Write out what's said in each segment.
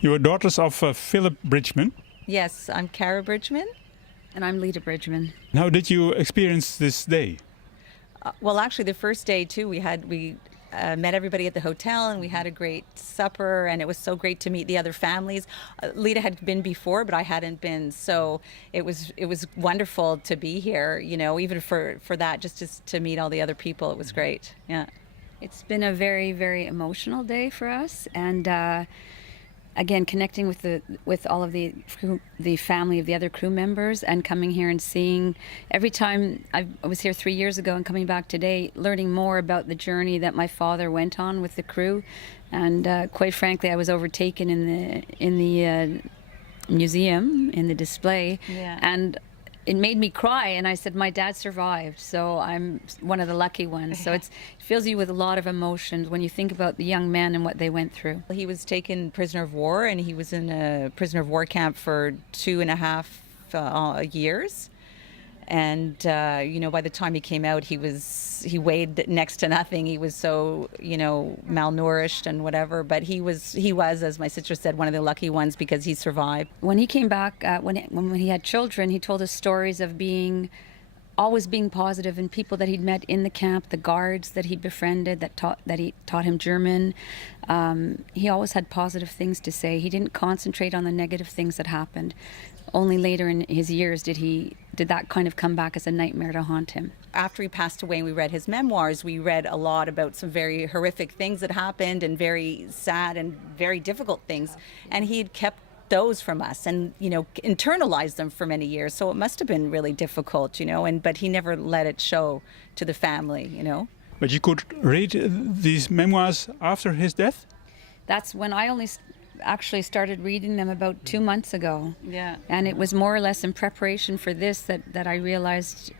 You are daughters of Philip Bridgman. Yes, I'm Cara Bridgman. And I'm Lita Bridgman. How did you experience this day? Well, actually, the first day too, we met everybody at the hotel, and we had a great supper, and it was so great to meet the other families. Lita had been before, but I hadn't been, so it was wonderful to be here. You know, even for that, just to meet all the other people, it was great. Yeah, it's been a very, very emotional day for us, and again, connecting with all of the family of the other crew members, and coming here and seeing, every time I was here 3 years ago and coming back today, learning more about the journey that my father went on with the crew, and quite frankly, I was overtaken in the museum, in the display, yeah. And it made me cry, and I said, my dad survived, so I'm one of the lucky ones. So it fills you with a lot of emotions when you think about the young men and what they went through. He was taken prisoner of war, and he was in a prisoner of war camp for 2.5 years. And you know, by the time he came out, he weighed next to nothing. He was so, you know, malnourished and whatever. But he was, as my sister said, one of the lucky ones because he survived. When he came back, when he had children, he told us stories of always being positive, and people that he'd met in the camp, the guards that he befriended, that he taught him German. He always had positive things to say. He didn't concentrate on the negative things that happened. Only later in his years did that kind of come back as a nightmare to haunt him. After he passed away and we read his memoirs, we read a lot about some very horrific things that happened, and very sad and very difficult things. And he had kept those from us, and, you know, internalized them for many years. So it must have been really difficult, you know, but he never let it show to the family, you know. But you could read these memoirs after his death? That's when I only actually started reading them, about 2 months ago. Yeah. And it was more or less in preparation for this that I realized.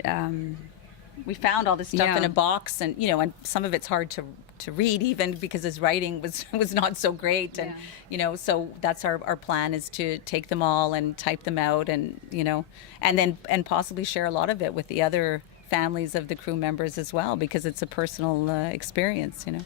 We found all this stuff Yeah. in a box, and, you know, and some of it's hard to read, even because his writing was not so great, and you know, so that's our plan, is to take them all and type them out, and, you know, and possibly share a lot of it with the other families of the crew members as well, because it's a personal experience, you know.